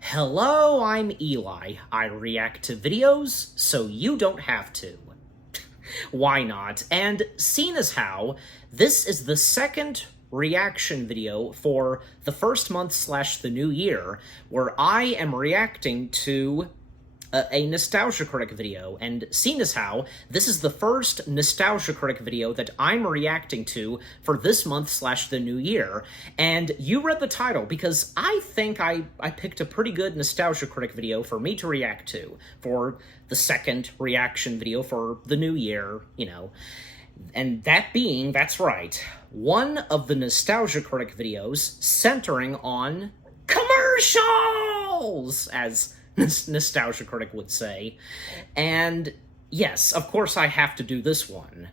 Hello, I'm Eli. I react to videos, so you don't have to. Why not? And seeing as how this is the second reaction video for the first month / the new year, where I am reacting to a Nostalgia Critic video, and seeing as how this is the first Nostalgia Critic video that I'm reacting to for this month / the new year, and you read the title because I think I picked a pretty good Nostalgia Critic video for me to react to for the second reaction video for the new year, you know. And that being, that's right, one of the Nostalgia Critic videos centering on commercials, as Nostalgia Critic would say. And yes, of course I have to do this one.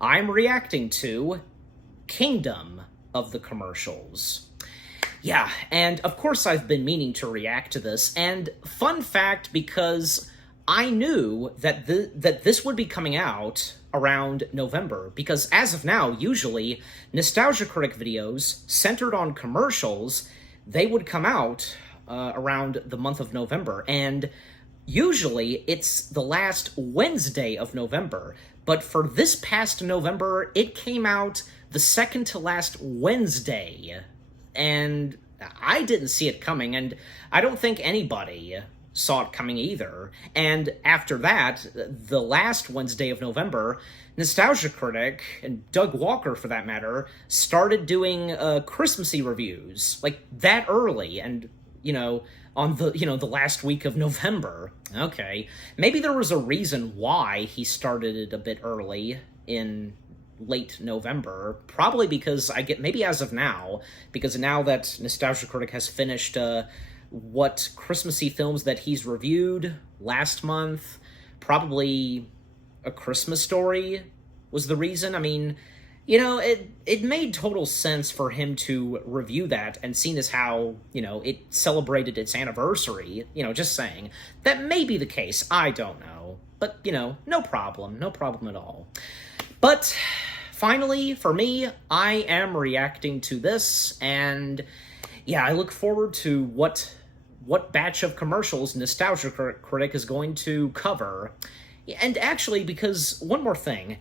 I'm reacting to Kingdom of the Commercials. Yeah, and of course I've been meaning to react to this, and fun fact, because I knew that this would be coming out around November, because as of now, usually, Nostalgia Critic videos centered on commercials, they would come out around the month of November, and usually it's the last Wednesday of November, but for this past November, it came out the second to last Wednesday, and I didn't see it coming, and I don't think anybody saw it coming either. And after that, the last Wednesday of November, Nostalgia Critic, and Doug Walker for that matter, started doing Christmassy reviews, like that early, and you know, on the, the last week of November. Okay, maybe there was a reason why he started it a bit early in late November, probably because maybe as of now, because now that Nostalgia Critic has finished what Christmassy films that he's reviewed last month, probably A Christmas Story was the reason. I mean, it made total sense for him to review that, and seeing as how, it celebrated its anniversary, just saying. That may be the case, I don't know. But, no problem at all. But, finally, for me, I am reacting to this, and, yeah, I look forward to what batch of commercials Nostalgia Critic is going to cover. And actually, because, one more thing,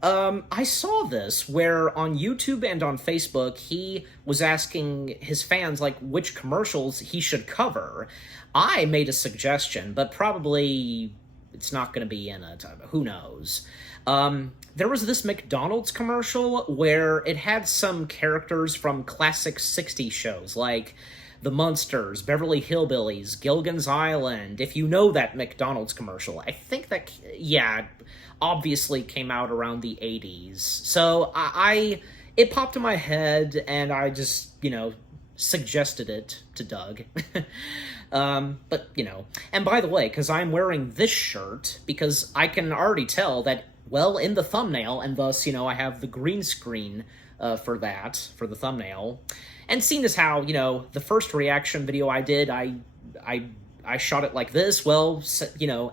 I saw this where on YouTube and on Facebook, he was asking his fans, like, which commercials he should cover. I made a suggestion, but probably it's not going to be in it. Who knows? There was this McDonald's commercial where it had some characters from classic 60s shows, like The Munsters, Beverly Hillbillies, Gilligan's Island. If you know that McDonald's commercial, I think that, yeah, obviously came out around the 80s. So it popped in my head, and I just, suggested it to Doug. But, and by the way, because I'm wearing this shirt, because I can already tell that, well, in the thumbnail, and thus, I have the green screen for the thumbnail. And seeing as how, the first reaction video I did, I shot it like this, well,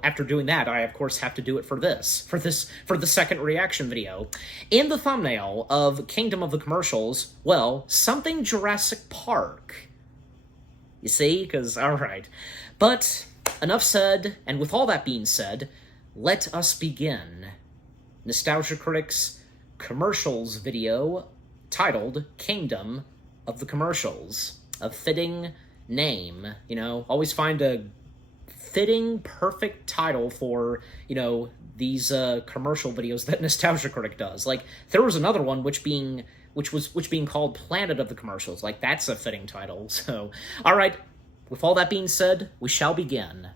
after doing that, I, of course, have to do it for the second reaction video. In the thumbnail of Kingdom of the Commercials, well, something Jurassic Park. You see? Because, alright. But, enough said, and with all that being said, let us begin Nostalgia Critic's commercials video titled Kingdom of the Commercials. A fitting name, always find a fitting, perfect title for, these commercial videos that Nostalgia Critic does. Like, there was another one which being called Planet of the Commercials. Like, that's a fitting title. So, alright, with all that being said, we shall begin.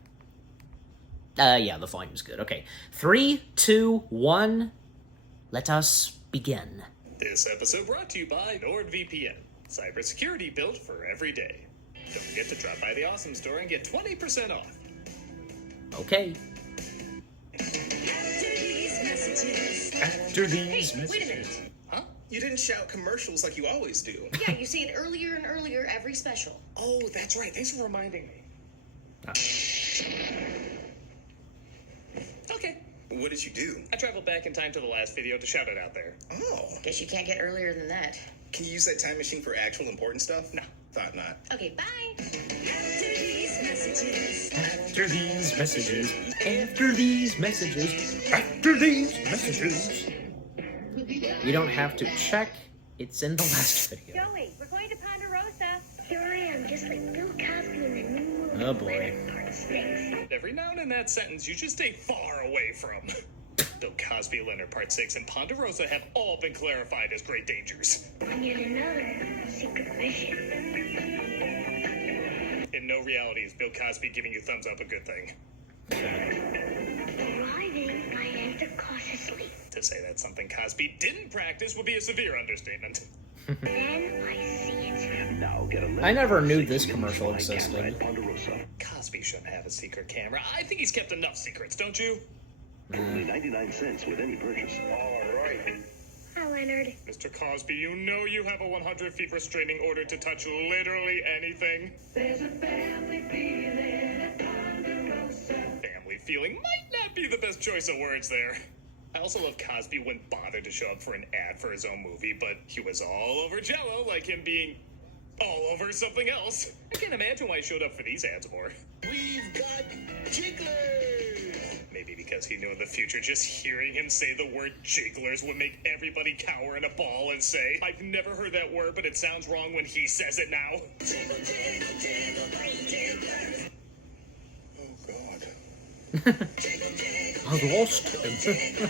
Yeah, the volume's good. Okay, 3, 2, 1, let us begin. This episode brought to you by NordVPN. Cybersecurity built for every day. Don't forget to drop by the Awesome Store and get 20% off. Okay. After these messages. Wait a minute. Huh? You didn't shout commercials like you always do. Yeah, you say it earlier and earlier every special. Oh, that's right. Thanks for reminding me. Okay. What did you do? I traveled back in time to the last video to shout it out there. Oh. Guess you can't get earlier than that. Can you use that time machine for actual important stuff? No. Thought not. Okay, bye. After these messages, after these messages, after these messages. You don't have to check. It's in the last video. Joey, we're going to Ponderosa. Here I am, just like Bill Cosby in the new movie. Oh boy. Part 6. Every noun in that sentence you should stay far away from. Bill Cosby, Leonard Part 6, and Ponderosa have all been clarified as great dangers. And yet another secret mission. In no reality is Bill Cosby giving you thumbs up a good thing. Arriving, I enter cautiously. To say that something Cosby didn't practice would be a severe understatement. Then I see it. Now get a I never knew this commercial existed. Cosby shouldn't have a secret camera. I think he's kept enough secrets, don't you? Only 99 cents with any purchase. All right. Hi, Leonard. Mr. Cosby, you know you have a 100 feet restraining order to touch literally anything. There's a family feeling at Ponderosa. Family feeling might not be the best choice of words there. I also love Cosby wouldn't bother to show up for an ad for his own movie, but he was all over Jell-O, like him being all over something else. I can't imagine why he showed up for these ads more. We've got jigglers! Maybe because he knew in the future just hearing him say the word jigglers would make everybody cower in a ball and say, I've never heard that word, but it sounds wrong when he says it now. Jiggle, jiggle, jiggle, those jigglers! Oh, God. Jiggle, jiggle, I lost him.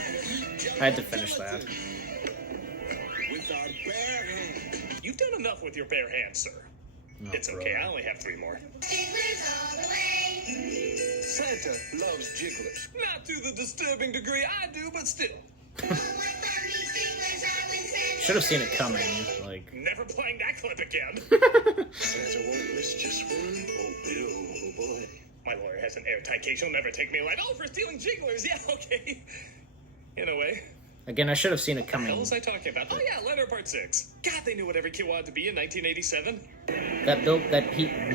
I had to finish that. with our bare hands. You've done enough with your bare hands, sir. Oh, It's okay, I only have 3 more. Santa loves jigglers. Not to the disturbing degree I do, but still. Should have seen it coming. Like, Never playing that clip again. Santa won't miss just one. Oh, Bill, oh, boy. My lawyer has an airtight case. He'll never take me alive. Oh, for stealing jigglers. Yeah, okay. In a way. again, I should have seen it What the hell coming. was I talking about? Oh, yeah, Leonard Part 6. God, they knew what every kid wanted to be in 1987.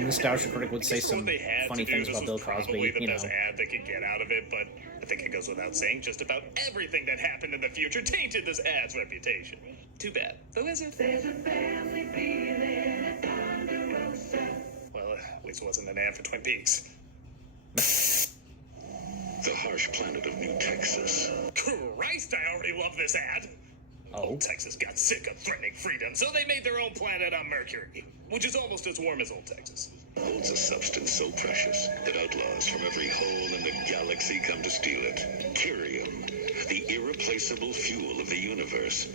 Nostalgia Critic would say For some what they had funny to do, things this about Bill was probably Cosby, the you know. best ad they could get out of it, but I think it goes without saying just about everything that happened in the future tainted this ad's reputation. Too bad. Though is it? There's a family feeling at Ponderosa. Well, at least it wasn't an ad for Twin Peaks. The harsh planet of New Texas. Christ, I already love this ad. Oh. Texas got sick of threatening freedom, so they made their own planet on Mercury, which is almost as warm as old Texas. Holds a substance so precious that outlaws from every hole in the galaxy come to steal it. Curium, the irreplaceable fuel of the universe.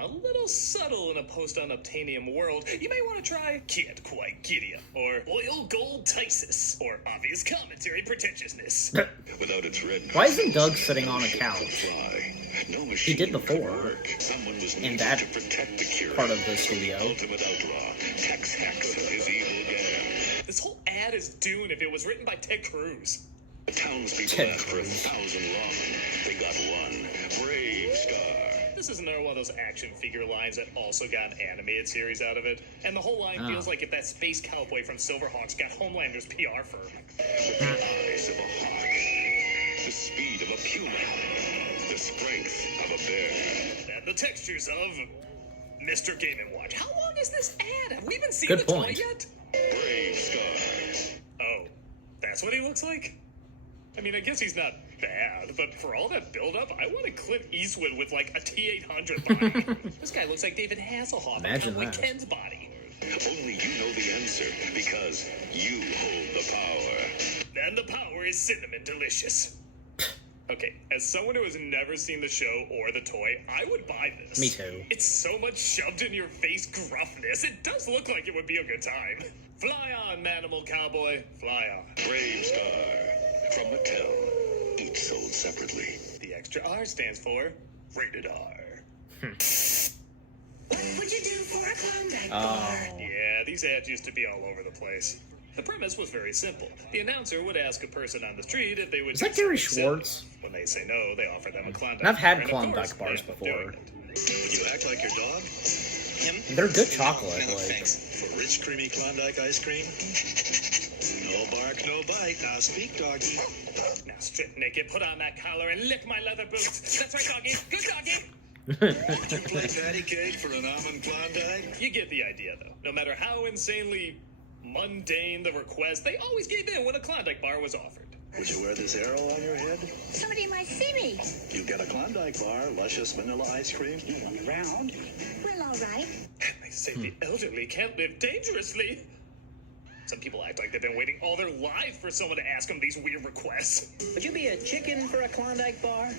A little subtle in a post-unobtainium world. You may want to try Can't Quite Gideon, or Oil Gold Tisis, or Obvious Commentary Pretentiousness. Without its red Why isn't Doug crystals, sitting no on a machine couch? could fly. No He machine did could before, work. Someone was in needed that to protect the Curium. part of the studio. Ultimate outlaw, Tex Hex and his evil gang. This whole ad is Dune if it was written by Ted Cruz. The townspeople Ted asked for Cruz. 1,000 longing. They got one. Bravestarr. This is another one of those action figure lines that also got an animated series out of it. And the whole line Oh. feels like if that space cowboy from Silverhawks got Homelander's PR firm. With the eyes of a hawk, the speed of a puma, the strength of a bear. And the textures of Mr. Game & Watch. How long is this ad? Have we even seen Good the point. toy yet? Bravestarr. Oh, that's what he looks like? I mean, I guess he's not bad, but for all that build-up, I want a Clint Eastwood with, like, a T-800 body. This guy looks like David Hasselhoff Imagine with that. Ken's body. Only you know the answer because you hold the power. And the power is cinnamon delicious. Okay, as someone who has never seen the show or the toy, I would buy this. Me too. It's so much shoved in your face gruffness. It does look like it would be a good time. Fly on, Manimal Cowboy. Fly on. Bravestarr. From Mattel. Each sold separately. The extra R stands for Rated R. What would you do for a Klondike Oh. bar? Yeah, these ads used to be all over the place. The premise was very simple. The announcer would ask a person on the street if they would Is do that Gary something Schwartz? simple. When they say no, they offer them a Klondike. I've had bar, and of Klondike course, bars they end up before. doing it. Would you act like your dog? Him? They're good chocolate, No, like- thanks. For rich, creamy Klondike ice cream? No bark, no bite. Now speak, doggy. Now strip naked, put on that collar, and lick my leather boots. That's right, doggy. Good doggy. Would you play patty cake for an almond Klondike? You get the idea, though. No matter how insanely mundane the request, they always gave in when a Klondike bar was offered. Would you wear this arrow on your head? Somebody might see me. You get a Klondike bar, luscious vanilla ice cream. You run around. Well, all right. They say the elderly can't live dangerously. Some people act like they've been waiting all their lives for someone to ask them these weird requests. Would you be a chicken for a Klondike bar?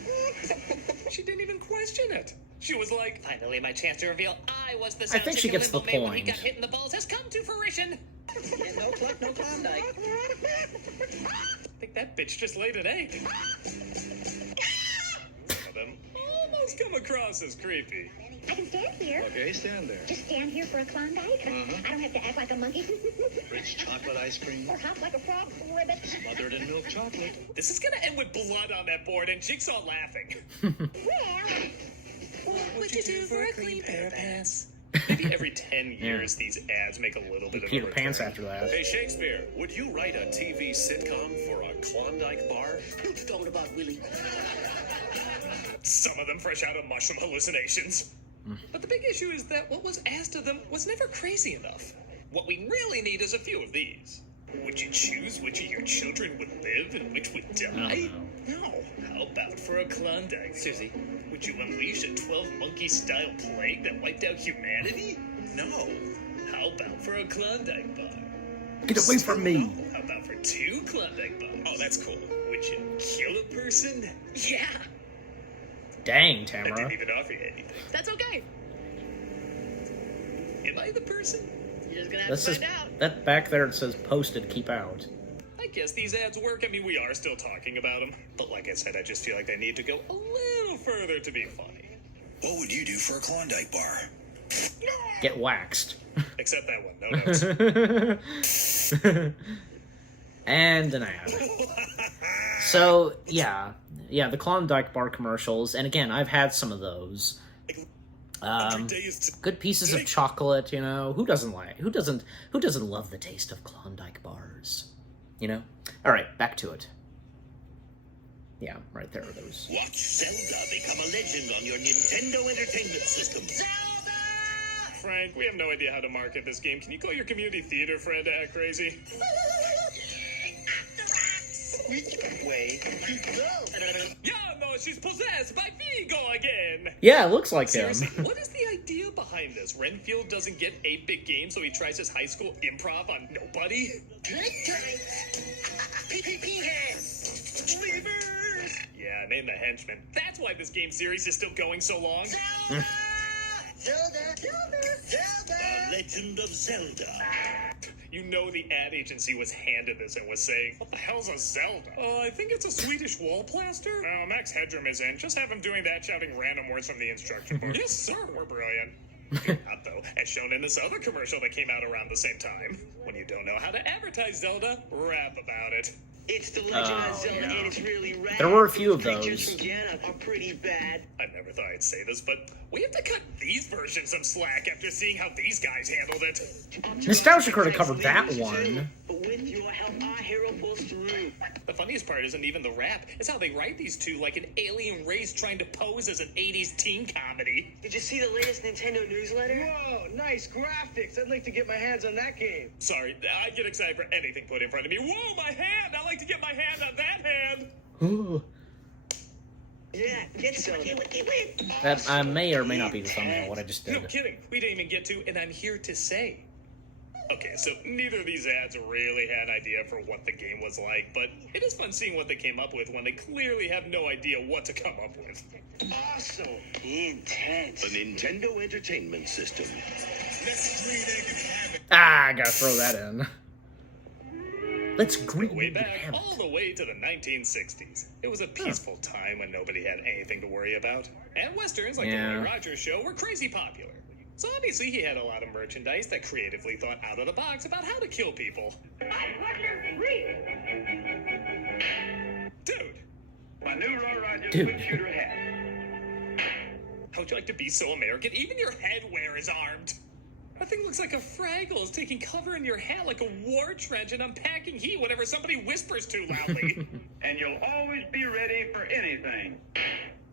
She didn't even question it. She was like, finally my chance to reveal I was the I think she gets the when he point. got hit in the balls has come to fruition. Yeah, no cluck, no Klondike. I think that bitch just laid an egg. Some of them almost come across as creepy. I can stand here. Okay, stand there. Just stand here for a Klondike. I don't have to act like a monkey. Rich chocolate ice cream, Or hop like a frog ribbit. smothered in milk chocolate. This is gonna end with blood on that board and Jigsaw laughing. Well, What would you do for a clean pair of pants? Maybe every 10 years these ads make a little bit of a Peter return. Pants after that. Hey, Shakespeare, would you write a TV sitcom for a Klondike bar? What you talking about, Willie? Some of them fresh out of mushroom hallucinations. But the big issue is that what was asked of them was never crazy enough. What we really need is a few of these. Would you choose which of your children would live and which would die? No. How about for a Klondike, Susie? Would you unleash a 12-monkey-style plague that wiped out humanity? No. How about for a Klondike bar? Get away from me! No. How about for 2 Klondike bars? Oh, that's cool. Would you kill a person? Yeah. Dang, I Tamara. didn't even offer you anything. That's okay. Am I the person? You're just gonna have This to is find out. that back there. It says posted. Keep out. I guess these ads work. I mean, we are still talking about them. But like I said, I just feel like they need to go a little further to be funny. What would you do for a Klondike bar? Get waxed. Except that one. No notes. And an ad. So yeah, the Klondike bar commercials, and again, I've had some of those. Good pieces of chocolate, you know. Who doesn't love the taste of Klondike bars? You know? Alright, back to it. Yeah, right there are those. Watch Zelda become a legend on your Nintendo Entertainment System. Frank, we have no idea how to market this game. Can you call your community theater friend to act crazy? Way. Yeah, no, she's possessed by Vigo again. Yeah, it looks like him. Seriously, what is the idea behind this? Renfield doesn't get 8-bit games, so he tries his high school improv on nobody? Good times. PPP hands. Levers! Yeah, name the henchman. That's why this game series is still going so long. Zelda. Zelda. The Legend of Zelda. You know the ad agency was handed this and was saying, what the hell's a Zelda? Oh, I think it's a Swedish wall plaster. Oh, Max Headroom is in. Just have him doing that, shouting random words from the instruction board. Yes, sir. We're brilliant. Not, though, as shown in this other commercial that came out around the same time. When you don't know how to advertise Zelda, rap about it. It's the Legend of Zelda, and it's really rad. There were a few of Creatures those. from Guyana are pretty bad. I never thought I'd say this, but we have to cut these versions some slack after seeing how these guys handled it. Nostalgia Critic covered that one. But with your help, our hero pulls through. The funniest part isn't even the rap, it's how they write these two like an alien race trying to pose as an 80s teen comedy. Did you see the latest Nintendo newsletter? Whoa, nice graphics. I'd like to get my hands on that game. Sorry, I get excited for anything put in front of me. Whoa, my hand! I like to get my hand on that hand! Yeah, get some. That may or may not be the thumbnail, what I just No did. kidding, we didn't even get to, and I'm here to say. Okay, so neither of these ads really had an idea for what the game was like, but it is fun seeing what they came up with when they clearly have no idea what to come up with. Awesome. Intense. The Nintendo Entertainment System. I gotta throw that in. Let's greet Way the back, Hammett. all the way to the 1960s. It was a peaceful time when nobody had anything to worry about. And westerns like the Yeah. Roy Rogers Show were crazy popular. So obviously he had a lot of merchandise that creatively thought out of the box about how to kill people. Dude, My new Roy Rogers Dude. wood shooter hat. how would you like to be so American? Even your headwear is armed. That thing looks like a Fraggle is taking cover in your hat like a war trench and unpacking heat whenever somebody whispers too loudly. And you'll always be ready for anything.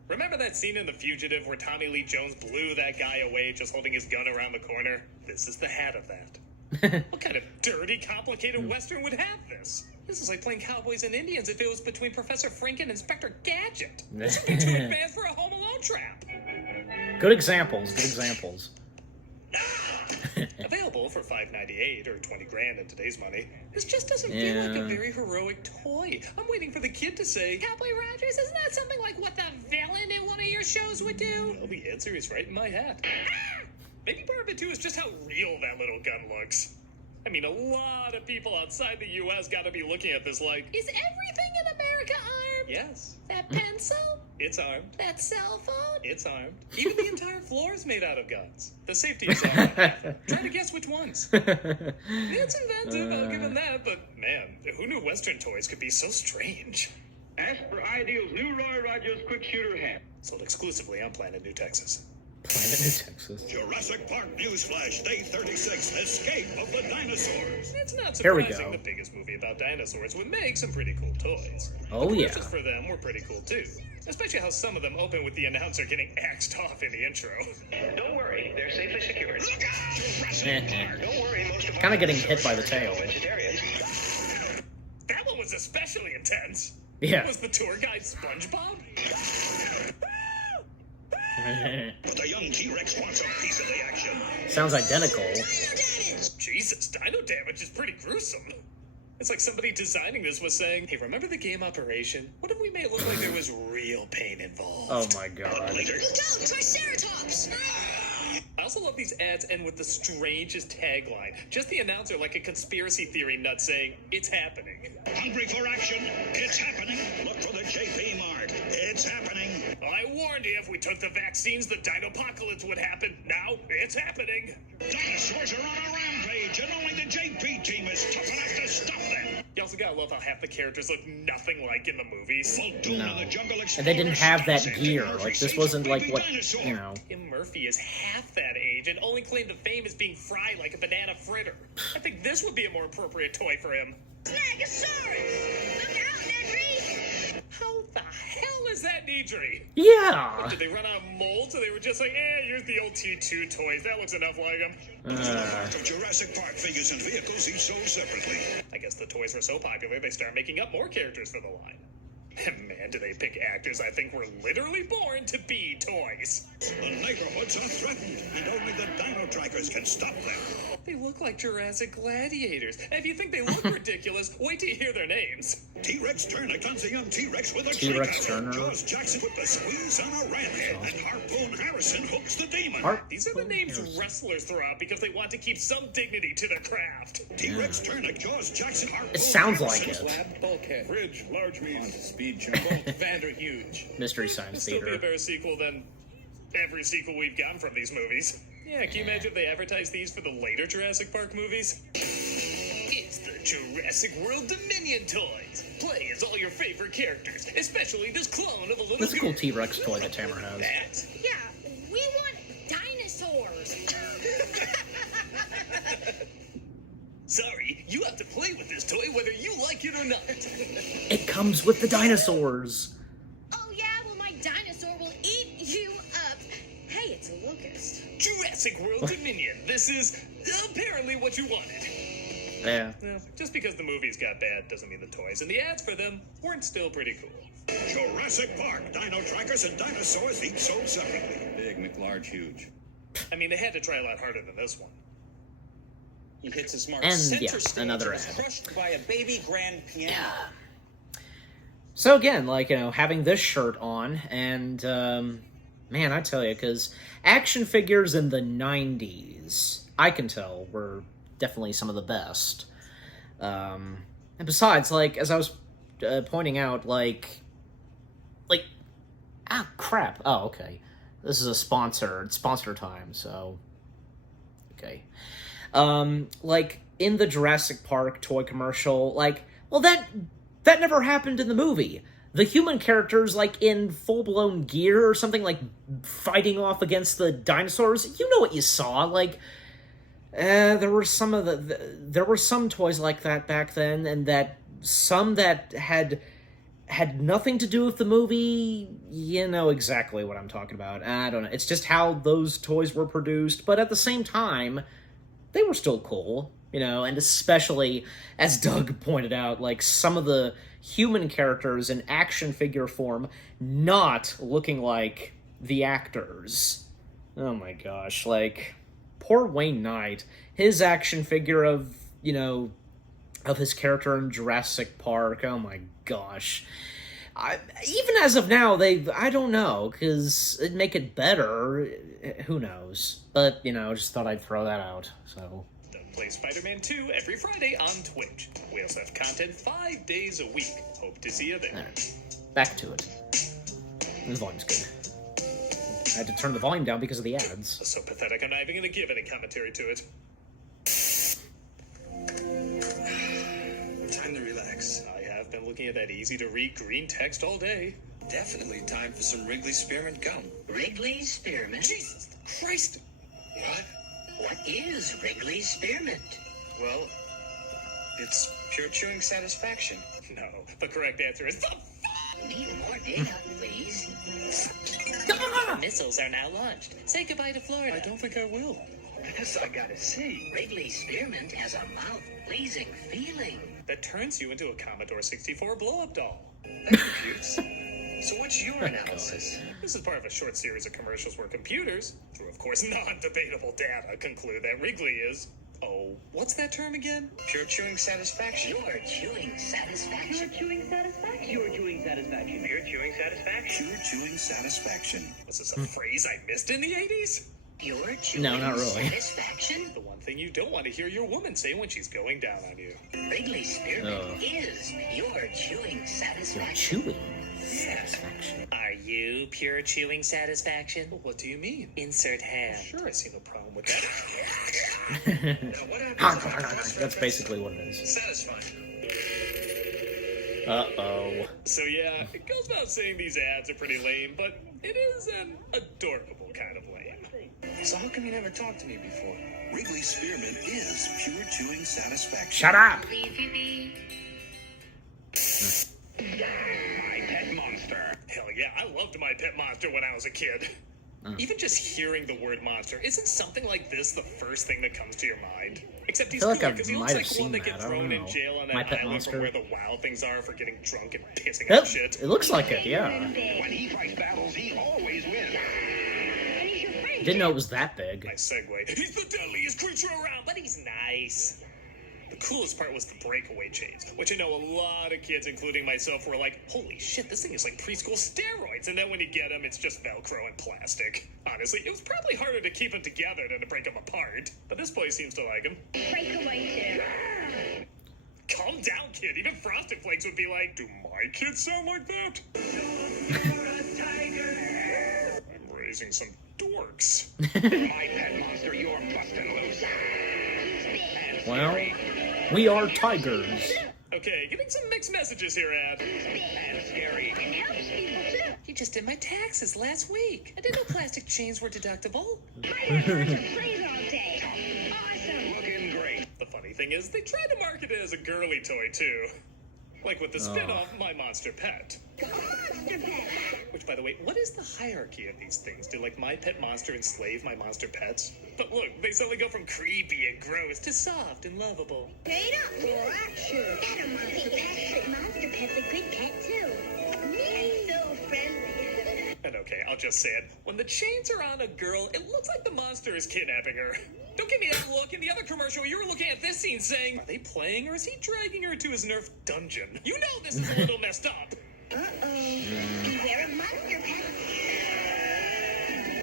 Remember that scene in The Fugitive where Tommy Lee Jones blew that guy away just holding his gun around the corner? This is the hat of that. What kind of dirty, complicated Western would have this? This is like playing Cowboys and Indians if it was between Professor Frink and Inspector Gadget. This would be too advanced for a Home Alone trap. Good examples, good examples. Available for $5.98 or 20 grand in today's money. This just doesn't feel like a very heroic toy. I'm waiting for the kid to say, Cowboy Rogers, isn't that something like what the villain in one of your shows would do? Well, the answer is right in my hat. Maybe part of it, too, is just how real that little gun looks. I mean, a lot of people outside the U.S. got to be looking at this like, is everything in America armed? Yes. That pencil? It's armed. That cell phone? It's armed. Even the entire floor is made out of guns. The safety is all right. Try to guess which ones. It's inventive, I'll give him that, but man, who knew Western toys could be so strange? Ask for Ideal's new Roy Rogers quick shooter hand. Sold exclusively on Planet New Texas. Planet New Texas. Jurassic Park Newsflash, Day 36, Escape of the Dinosaurs. It's not Here we surprising go. the biggest movie about dinosaurs would make some pretty cool toys. Oh, the yeah. commercials for them were pretty cool too. Especially how some of them open with the announcer getting axed off in the intro. Don't worry, they're safely secured. Look out! Jurassic Park. Don't worry, most of our Kind of getting hit by the tail. vegetarians. That one was especially intense. Yeah. Was the tour guide SpongeBob? But the young T-Rex wants a piece of the action. Sounds identical. Jesus, dino damage is pretty gruesome. It's like somebody designing this was saying, hey, remember the game Operation? What if we made it look like there was real pain involved? Oh my god. Later. Look out, Triceratops! I also love these ads end with the strangest tagline. Just the announcer like a conspiracy theory nut saying, it's happening. Hungry for action? It's happening. Look for the JP Mart. It's happening. I warned you if we took the vaccines, the dinopocalypse would happen. Now, it's happening. Dinosaurs are on a rampage, and only the JP team is tough enough to stop them. You also gotta love how half the characters look nothing like in the movies. No. And they didn't have that gear. Like, this wasn't like what, you know. Tim Murphy is half that age and only claim to fame is being fried like a banana fritter. I think this would be a more appropriate toy for him. Stegosaurus! Look out, Nedry! How the hell is that Nedry? Yeah. Did they run out of molds, so they were just like, here's the old T2 toys. That looks enough like them. Of Jurassic Park figures and vehicles each sold separately. I guess the toys were so popular, they started making up more characters for the line. And man, do they pick actors I think were literally born to be toys. The neighborhoods are threatened, and only the dino trackers can stop them. They look like Jurassic gladiators. And if you think they look ridiculous, wait till you hear their names. T-Rex Turner guns a young T-Rex with a T-Rex trigger. Turner. Jaws Jackson put the squeeze on a ramhead, and Harpoon Harrison hooks the demon. These are the names wrestlers throw out because they want to keep some dignity to their craft. T-Rex Turner, Jaws Jackson, Harpoon It sounds like Harrison. it. Slab, bulkhead, fridge, large meat, speed jump, bolt, Vander huge. Mystery Science Still be a Theater. better sequel than every sequel we've gotten from these movies. Yeah, can you imagine if they advertised these for the later Jurassic Park movies? It's the Jurassic World Dominion toys. Play as all your favorite characters, especially this clone of a little This is a cool girl. T-Rex toy that Tamara has. That? Yeah, we want dinosaurs! Sorry, you have to play with this toy whether you like it or not. It comes with the dinosaurs. Oh yeah, well my dinosaur will eat you up. Hey, it's a locust. Jurassic World Dominion. This is apparently what you wanted. Yeah. Well, just because the movies got bad doesn't mean the toys and the ads for them weren't still pretty cool. Jurassic Park, dino trackers and dinosaurs each sold separately. Big, McLarge, huge. I mean, they had to try a lot harder than this one. He hits his mark And, center yeah, stage another and is ad. crushed by a baby grand piano. So again, like, you know, having this shirt on, and, man, I tell you, because action figures in the 90s, I can tell, were definitely some of the best. And besides, like, as I was pointing out, ah, crap. Oh, okay. This is a sponsor. It's sponsor time, so, okay. Like, in the Jurassic Park toy commercial, like, well, that never happened in the movie. The human characters, like, in full-blown gear or something, like, fighting off against the dinosaurs, you know what you saw, like, there were some toys like that back then, and that some that had nothing to do with the movie. You know exactly what I'm talking about. I don't know. It's just how those toys were produced, but at the same time, they were still cool. You know, and especially, as Doug pointed out, like, some of the human characters in action figure form not looking like the actors. Oh my gosh, like, poor Wayne Knight. His action figure of, you know, of his character in Jurassic Park, oh my gosh. Even as of now, I don't know, because it'd make it better. Who knows? But, you know, just thought I'd throw that out, so. Play Spider-Man 2 every Friday on Twitch. We also have content 5 days a week. Hope to see you there. Right. Back to it. This volume's good. I had to turn the volume down because of the ads. So pathetic, I'm not even going to give any commentary to it. Time to relax. I have been looking at that easy-to-read green text all day. Definitely time for some Wrigley Spearmint gum. Wrigley Spearmint? Jesus Christ! What? What is Wrigley Spearmint? Well, it's pure chewing satisfaction. No, the correct answer is the Need more data, please. Missiles are now launched. Say goodbye to Florida. I don't think I will. This I gotta see. Wrigley Spearmint has a mouth-pleasing feeling. That turns you into a Commodore 64 blow-up doll. That computes. So what's your analysis? This is part of a short series of commercials where computers, through of course non-debatable data, conclude that Wrigley is... Oh, what's that term again? Pure chewing satisfaction. Pure chewing satisfaction. Pure chewing satisfaction. Pure chewing satisfaction. Pure chewing satisfaction. Pure chewing satisfaction. Was this a phrase I missed in the 80s? Pure chewing No, not really. satisfaction. The one thing you don't want to hear your woman say when she's going down on you. Wrigley Spearmint is pure chewing satisfaction. Chewing satisfaction. Are you pure chewing satisfaction? Well, what do you mean? Insert hand. Sure, I see no problem with that. Now, what happens That's basically what it is. satisfying? Uh-oh. So yeah, it goes without saying these ads are pretty lame, but it is an adorable kind of lame. So how come you never talked to me before? Wrigley Spearmint is pure chewing satisfaction. Shut up! My pet monster. Hell yeah, I loved my pet monster when I was a kid. Even just hearing the word monster, isn't something like this the first thing that comes to your mind? Except he's I feel cooler like I because he might looks have like seen one that that. gets I don't thrown in know. jail on My that Pet island Monster? from where the wild things are for getting drunk and pissing Yep, out shit. it looks like it, yeah. When he fights battles, he always wins. Didn't know it was that big. Nice segue. He's the deadliest creature around, but he's nice. The coolest part was the breakaway chains, which I know a lot of kids, including myself, were like, holy shit, this thing is like preschool steroids. And then when you get them, it's just Velcro and plastic. Honestly, it was probably harder to keep them together than to break them apart. But this boy seems to like them. Breakaway Calm down, kid. Even Frosted Flakes would be like, do my kids sound like that? I'm raising some dorks. My pet monster, you're busting loose. Well, we are tigers. Okay, getting some mixed messages here, Ad. And scary. It helps people too. You just did my taxes last week. I didn't know plastic chains were deductible. Plays all day. Awesome. Looking great. The funny thing is, they tried to market it as a girly toy, too. Like with the spin-off, My Monster Pet. Monster Pet. Which, by the way, what is the hierarchy of these things? Do, like, My Pet Monster enslave My Monster Pets? But look, they suddenly go from creepy and gross to soft and lovable. Paid up for action. Got a monster pet. Monster pet's a good pet, too. Me, so friendly. And okay, I'll just say it. When the chains are on a girl, it looks like the monster is kidnapping her. Don't give me that look. In the other commercial, you were looking at this scene saying, are they playing or is he dragging her to his Nerf dungeon? You know this is a little messed up. Uh-oh. Beware of monster pet.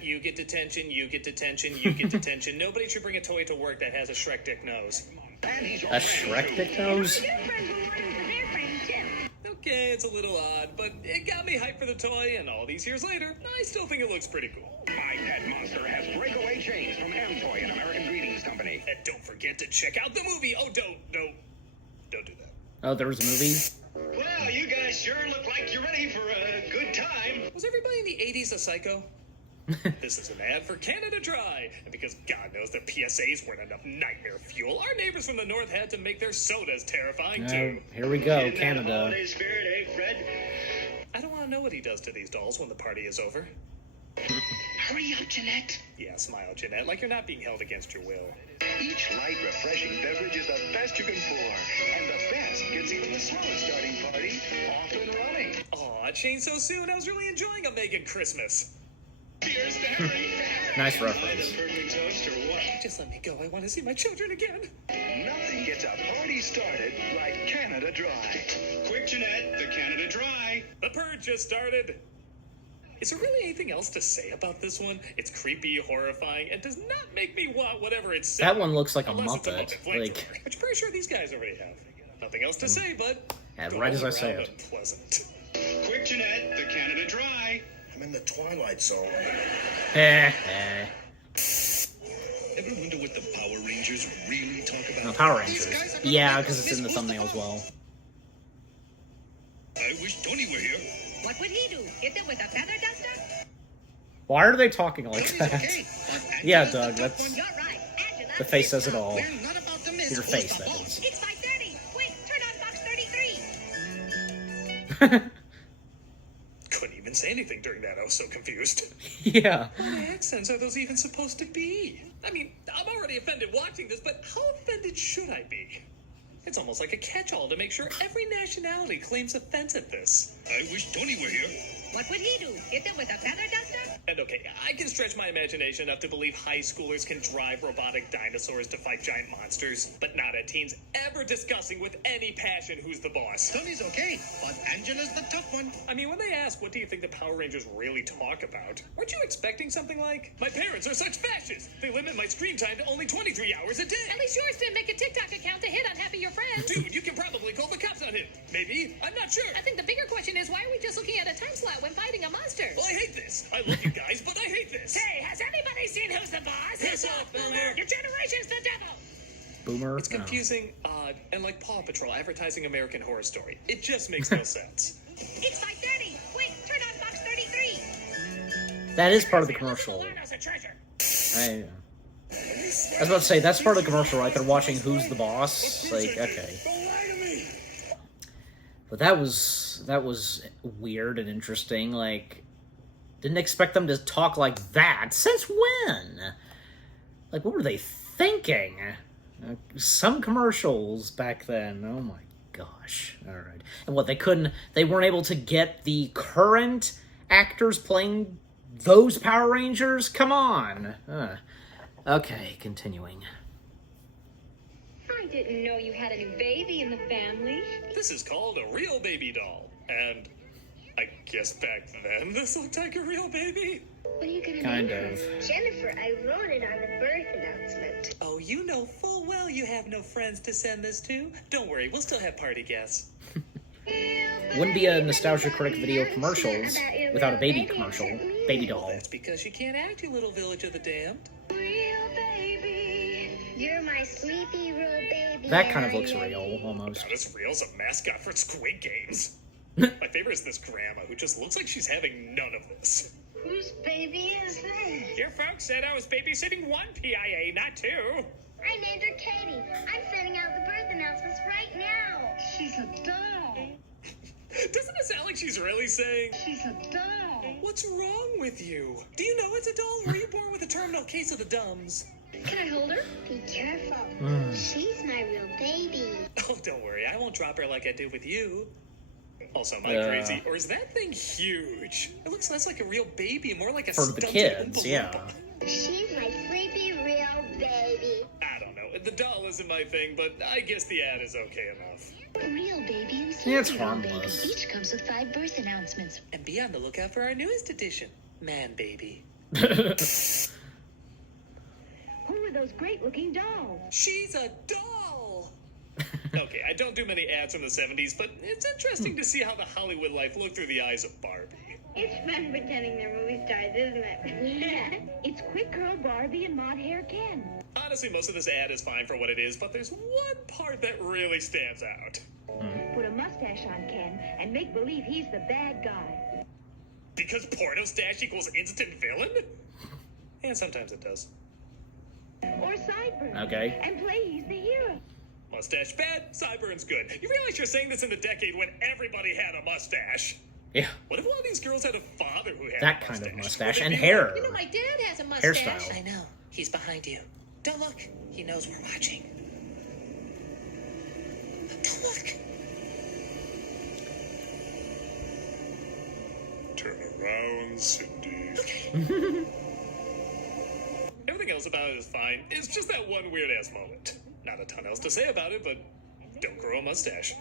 You get detention, you get detention, you get detention. Nobody should bring a toy to work that has a Shrek dick nose. And he's your A friend, Shrek too. dick nose? Your friends will want it for their friends too. Okay, it's a little odd, but it got me hyped for the toy, and all these years later, I still think it looks pretty cool. My pet monster has breakaway chains from Amtoy and American Greetings Company. And don't forget to check out the movie. Oh, don't do that. Oh, there was a movie? Well, you guys sure look like you're ready for a good time. Was everybody in the 80s a psycho? This is an ad for Canada Dry, and because God knows their PSAs weren't enough nightmare fuel, our neighbors from the north had to make their sodas terrifying too. Here we go, Isn't that Canada. holiday spirit, eh, Fred? I don't want to know what he does to these dolls when the party is over. Hurry up, Jeanette. Yeah, smile, Jeanette, like you're not being held against your will. Each light, refreshing beverage is the best you can pour. And the best gets even the slowest starting party off and running. Aw, it changed so soon. I was really enjoying a Megan Christmas. Here's to Harry. Nice reference. Perfect toast or what? Just let me go. I want to see my children again. Nothing gets a party started like Canada Dry. Quick, Jeanette, the Canada Dry. The purge just started. Is there really anything else to say about this one? It's creepy, horrifying, and does not make me want whatever it's saying. That one looks like a Unless it's Muppet. flamethrower, Like, which I'm pretty sure these guys already have. Nothing else to say, but yeah, right as I say round it. unpleasant. Quick, Jeanette, the Canada Dry. I'm in the Twilight Zone. Eh. Ever wonder what the Power Rangers really talk about? No, Power Rangers. Yeah, because it's in the thumbnail as well. I wish Tony were here. What would he do? Hit them with a feather duster? Why are they talking like that? Yeah, Doug, that's... You're right. Angela, The face says it all. we're not about to miss Your Who's face, the that Boss. is. It's 5:30. Quick, turn on box 33. Couldn't even say anything during that. I was so confused. Yeah. What accents are those even supposed to be? I mean, I'm already offended watching this, but how offended should I be? It's almost like a catch-all to make sure every nationality claims offense at this. I wish Tony were here. What would he do? Hit them with a feather duster? And okay, I can stretch my imagination enough to believe high schoolers can drive robotic dinosaurs to fight giant monsters, but not a teens ever discussing with any passion who's the boss. Tony's okay, but Angela's the tough one. I mean, when they ask, what do you think the Power Rangers really talk about? Weren't you expecting something like, my parents are such fascists, they limit my screen time to only 23 hours a day. At least yours didn't make a TikTok account to hit on Happy Your Friend. Dude, you can probably call the cops on him. Maybe, I'm not sure. I think the bigger question is, why are we just looking at a time slot when fighting a monster? Well, I hate this. I love you guys, but I hate this. Hey, has anybody seen Who's the Boss? Piss off, Boomer. Your generation's the devil. Boomer? It's confusing, odd, and like Paw Patrol advertising American Horror Story. It just makes no sense. It's 5:30. Quick, turn on box 33. That is part of the commercial. As a treasure. I was about to say, that's part of the commercial, right? They're watching Who's the Boss. Like, okay. But that was weird and interesting. Like, didn't expect them to talk like that. Since when? Like, what were they thinking? Some commercials back then. Oh my gosh. Alright. And what, they weren't able to get the current actors playing those Power Rangers? Come on. Okay, continuing. I didn't know you had a new baby in the family. This is called a real baby doll. And I guess back then this looked like a real baby. What are you gonna Kind name her? of. Jennifer, I wrote it on the birth announcement. Oh, you know full well you have no friends to send this to. Don't worry, we'll still have party guests. Wouldn't be a Nostalgia Critic video commercials without a baby commercial. Baby doll. That's because you can't act, you little village of the damned. Real baby. You're my sleepy real baby. That kind of looks real, almost. Not as real as a mascot for Squid Games. My favorite is this grandma who just looks like she's having none of this. Whose baby is this? Your folks said I was babysitting one PIA, not two. I named her Katie. I'm sending out the birth announcements right now. She's a doll. Doesn't it sound like she's really saying, She's a doll. what's wrong with you? Do you know it's a doll? Were you born with a terminal case of the dumbs? Can I hold her? Be careful. She's my real baby. Oh, don't worry, I won't drop her like I did with you. Also, am I crazy? Or is that thing huge? It looks less like a real baby, more like a For the stunted kids, Oompa yeah. Loompa. She's my sleepy real baby. I don't know. The doll isn't my thing, but I guess the ad is okay enough. Real baby and Yeah, it's sleepy real harmless. baby. Each comes with 5 birth announcements. And be on the lookout for our newest edition, Man Baby. Who are those great-looking dolls? She's a doll! Okay, I don't do many ads from the 70s, but it's interesting to see how the Hollywood life looked through the eyes of Barbie. It's fun pretending they're movie stars, isn't it? Yeah. It's Quick Girl Barbie and Mod Hair Ken. Honestly, most of this ad is fine for what it is, but there's one part that really stands out. Put a mustache on Ken and make believe he's the bad guy. Because porno stash equals instant villain? And sometimes it does. Or sideburn. Okay. And play he's the hero. Mustache bad, sideburns good. You realize you're saying this in the decade when everybody had a mustache? Yeah. What if one of these girls had a father who had That a kind of Would mustache it and be hair. You know, my dad has a mustache. Hairstyle. I know. He's behind you. Don't look. he knows we're watching. Don't look. Turn around, Cindy. Everything else about it is fine. It's just that one weird-ass moment. Not a ton else to say about it, but don't grow a mustache.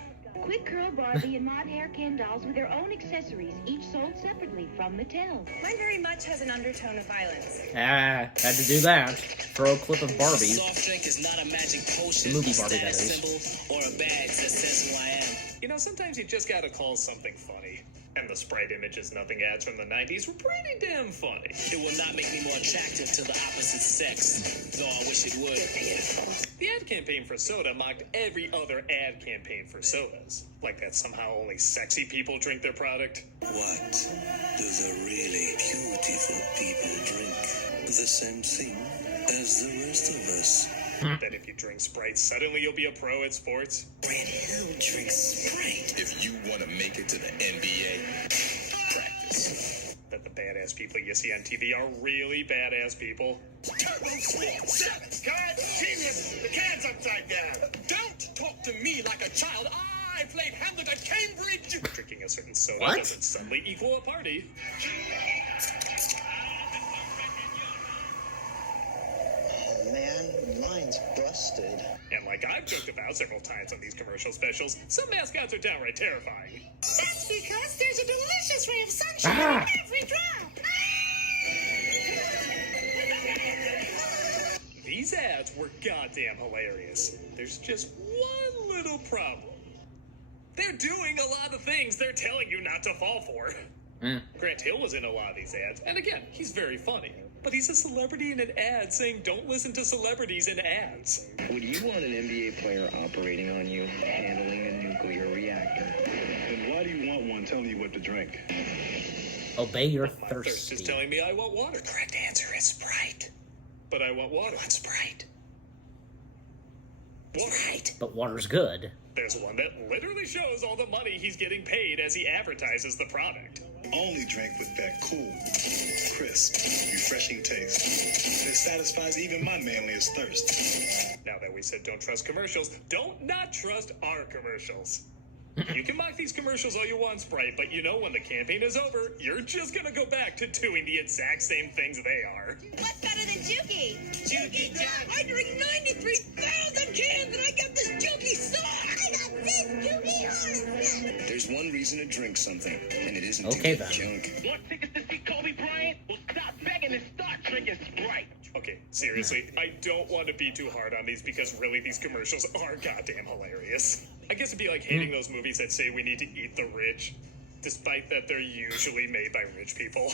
Quick Curl Barbie and Mod Hair Ken dolls with their own accessories, each sold separately from Mattel. Mine very much has an undertone of violence. Had to do that. Throw a clip of Barbie. Soft drink is not a magic potion. The movie Barbie, that is. Symbol or a badge that says who I am. You know, sometimes you just gotta call something funny. And the Sprite images nothing ads from the 90s were pretty damn funny. It will not make me more attractive to the opposite sex, though I wish it would. The ad campaign for soda mocked every other ad campaign for sodas. Like that somehow only sexy people drink their product. What do the really beautiful people drink? The same thing as the rest of us. That if you drink Sprite, suddenly you'll be a pro at sports. Brand Hill drinks Sprite. If you want to make it to the NBA, practice. That the badass people you see on TV are really badass people. Turbo Sweet 7! God, genius! The can's upside down! Don't talk to me like a child! I played Hamlet at Cambridge! Drinking a certain soda What? doesn't suddenly equal a party. Oh man, mine's busted. And like I've joked about several times on these commercial specials, some mascots are downright terrifying. That's because there's a delicious ray of sunshine in every drop. These ads were goddamn hilarious. There's just one little problem. They're doing a lot of things they're telling you not to fall for. Grant Hill was in a lot of these ads, and again, he's very funny. But he's a celebrity in an ad saying don't listen to celebrities in ads. Would you want an NBA player operating on you, handling a nuclear reactor? Then why do you want one telling you what to drink? Obey your My thirst is telling me I want water. The correct answer is Sprite. But I want water. What's Sprite? Water. Sprite. But water's good. There's one that literally shows all the money he's getting paid as he advertises the product. Only drink with that cool, crisp, refreshing taste. It satisfies even my manliest thirst. Now that we said don't trust commercials, don't not trust our commercials. You can mock these commercials all you want, Sprite, but you know when the campaign is over, you're just gonna go back to doing the exact same things they are. What's better than Juki? Juki Jug. I drink 93,000 cans and I got this Juki sauce. I got this Juki sauce. There's one reason to drink something, and it isn't Okay, to then. get junk. Want tickets to see Kobe Bryant? Well, stop begging and start drinking Sprite. Okay, seriously, I don't want to be too hard on these because really these commercials are goddamn hilarious. I guess it'd be like hating those movies that say we need to eat the rich, despite that they're usually made by rich people.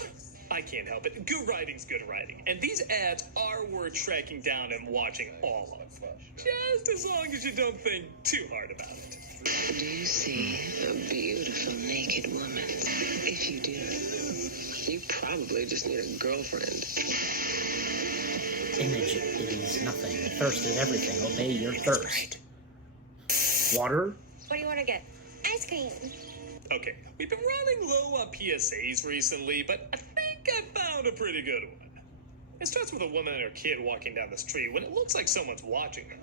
I can't help it. Good writing's good writing, and these ads are worth tracking down and watching all of. Just as long as you don't think too hard about it. Do you see a beautiful naked woman? If you do, you probably just need a girlfriend. Image is nothing. Thirst is everything. Obey your thirst. Water? What do you want to get? Ice cream. Okay, we've been running low on PSAs recently, but I think I found a pretty good one. It starts with a woman and her kid walking down the street when it looks like someone's watching them.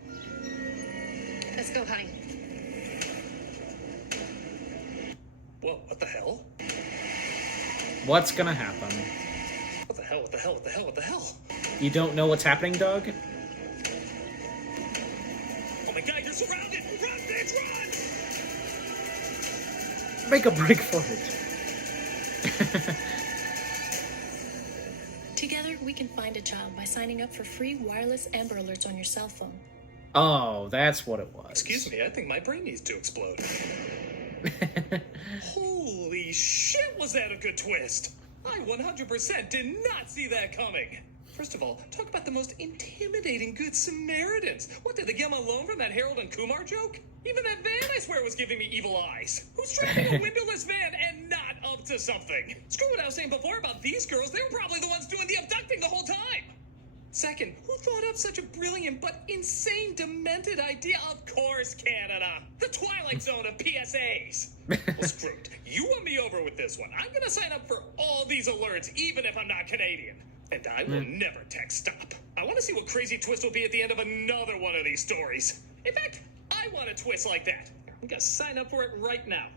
Let's go, honey. Whoa, what the hell? What's gonna happen? What the hell, what the hell, what the hell, what the hell? You don't know what's happening, Doug? Oh my god, you're surrounded! Run, bitch, run! Make a break for it. Together, we can find a child by signing up for free wireless Amber Alerts on your cell phone. Oh, that's what it was. Excuse me, I think my brain needs to explode. Holy shit, was that a good twist? I 100% did not see that coming. First of all, talk about the most intimidating Good Samaritans. What, did they get them alone from that Harold and Kumar joke? Even that van, I swear, was giving me evil eyes. Who's driving a windowless van and not up to something? Screw what I was saying before about these girls. They were probably the ones doing the abducting the whole time. Second, who thought up such a brilliant but insane, demented idea? Of course, Canada. The Twilight Zone of PSAs. Well, screw it. You won me over with this one. I'm going to sign up for all these alerts, even if I'm not Canadian. And I will never text stop. I want to see what crazy twist will be at the end of another one of these stories. In fact, I want a twist like that. I'm gonna sign up for it right now.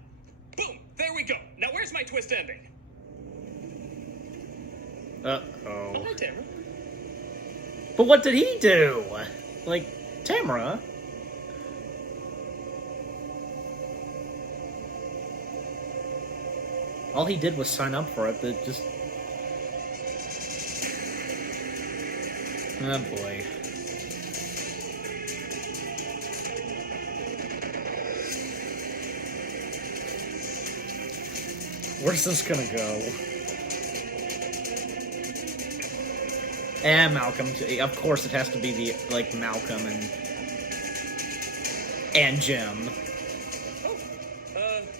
Boom! There we go. Now where's my twist ending? Uh-oh. Hi, Tamara. But what did he do? Like, Tamara? All he did was sign up for it, but just... Oh, boy. Where's this gonna go? And Malcolm, of course it has to be the, like, Malcolm and Jim. Oh, hi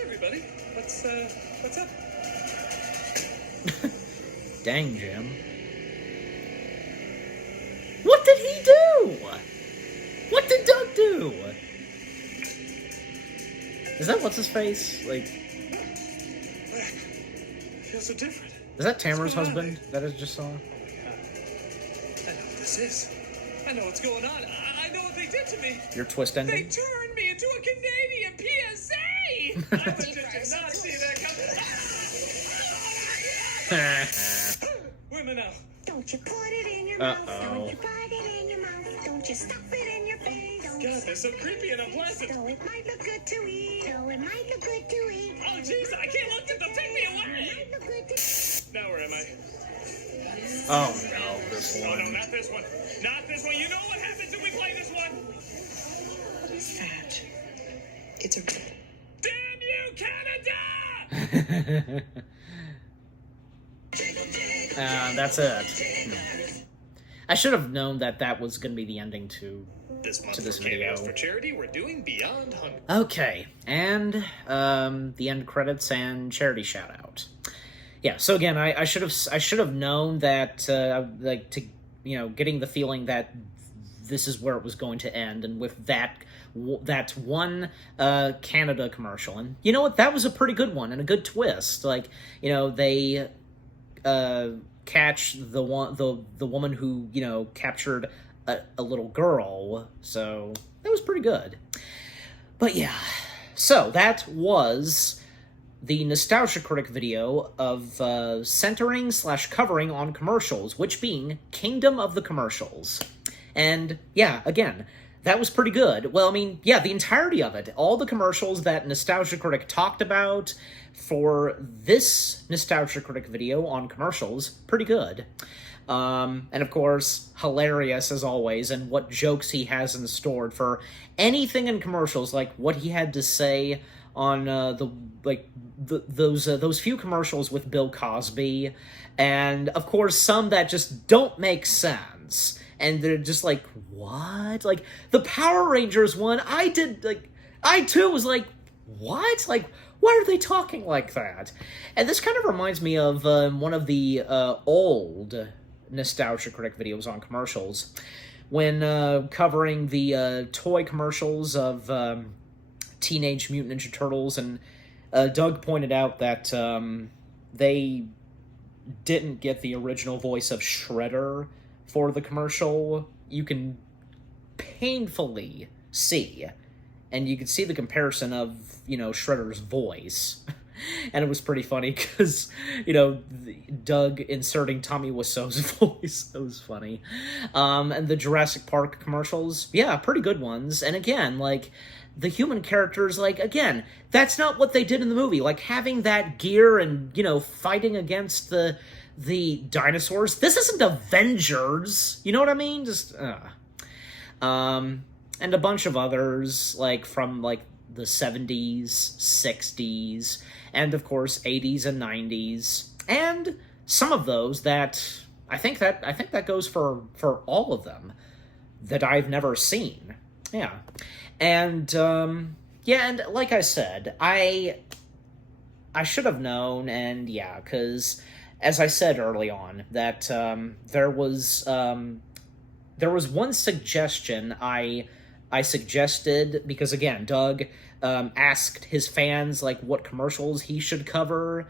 everybody. What's up? Dang, Jim. What did he do? What did Doug do? Is that what's his face? Like, Feels so different. is that Tamara's husband that I just saw? I know what this is. I know what's going on. I know what they did to me. Your twist They ending? turned me into a Canadian PSA. I legit did not see that coming. Women now. Don't you put it in your mouth. Uh-oh. Don't you put it in your mouth. Don't you stuff it in your face. God, they're so creepy and unpleasant. Though it might look good to eat. Though it might look good to eat. Oh, jeez, I can't look at them. Take me away. Look good to... Now where am I? Oh no, this Oh, no, one. not this one. Not this one. You know what happens if we play this one? What is that? It's a... Damn you, Canada! That's it. I should have known that that was going to be the ending to This month this for video. Cameos for Charity, we're doing Beyond Hunger. Okay, and the end credits and charity shout out. Yeah, so again, I should have known that like to getting the feeling that this is where it was going to end, and with that one Canada commercial, and you know what, that was a pretty good one and a good twist. Like, they catch the woman who captured a little girl, so that was pretty good. But yeah, so that was the Nostalgia Critic video of centering / covering on commercials, which being Kingdom of the Commercials. And yeah, again, that was pretty good. Well, I mean, yeah, the entirety of it, all the commercials that Nostalgia Critic talked about for this Nostalgia Critic video on commercials, pretty good. And of course, hilarious as always, and what jokes he has in store for anything in commercials, like what he had to say on those few commercials with Bill Cosby, and of course some that just don't make sense, and they're just like, what? Like the Power Rangers one, I too was like, what? Like, why are they talking like that? And this kind of reminds me of one of the old Nostalgia Critic videos on commercials, when covering the toy commercials of Teenage Mutant Ninja Turtles, and Doug pointed out that they didn't get the original voice of Shredder for the commercial. You can painfully see, and you can see the comparison of, Shredder's voice. And it was pretty funny because, Doug inserting Tommy Wiseau's voice. That was funny. And the Jurassic Park commercials, yeah, pretty good ones. And again, like, the human characters, like, again, that's not what they did in the movie. Like, having that gear and, fighting against the dinosaurs. This isn't Avengers. You know what I mean? Just, and a bunch of others, like, from, like, the 70s, 60s, and of course 80s and 90s, and some of those that I think that goes for all of them that I've never seen. Yeah. And yeah, and like I said, I should have known, and yeah, because as I said early on, that there was one suggestion I suggested, because again, Doug asked his fans like what commercials he should cover.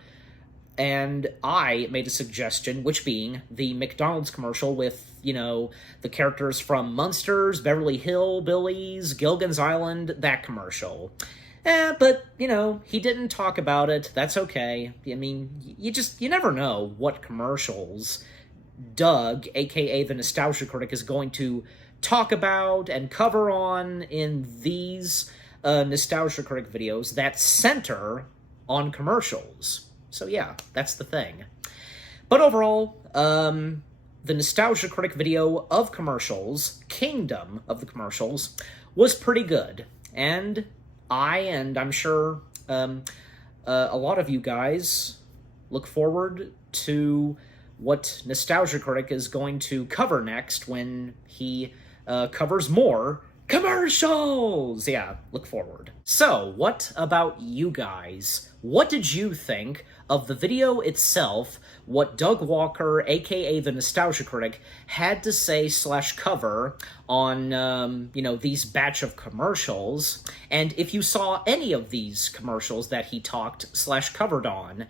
and I made a suggestion, which being the McDonald's commercial with, the characters from Munsters, Beverly Hillbillies, Gilligan's Island, that commercial. But, he didn't talk about it. That's okay. I mean, you never know what commercials Doug, aka the Nostalgia Critic, is going to talk about and cover on in these Nostalgia Critic videos that center on commercials. So yeah, that's the thing. But overall, the Nostalgia Critic video of commercials, Kingdom of the Commercials, was pretty good. And I'm sure a lot of you guys look forward to what Nostalgia Critic is going to cover next when he covers more commercials! Yeah, look forward. So, what about you guys? What did you think of the video itself, what Doug Walker, aka the Nostalgia Critic, had to say / cover on, these batch of commercials, and if you saw any of these commercials that he talked / covered on,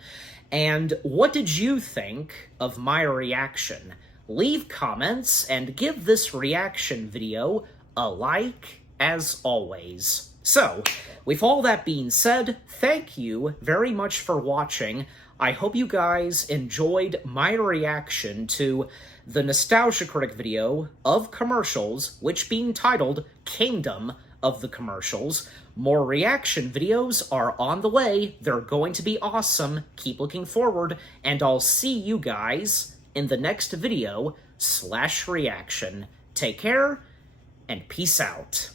and what did you think of my reaction? Leave comments and give this reaction video a like, as always. So, with all that being said, thank you very much for watching. I hope you guys enjoyed my reaction to the Nostalgia Critic video of commercials, which being titled Kingdom of the Commercials. More reaction videos are on the way. They're going to be awesome. Keep looking forward, and I'll see you guys in the next video / reaction. Take care, and peace out.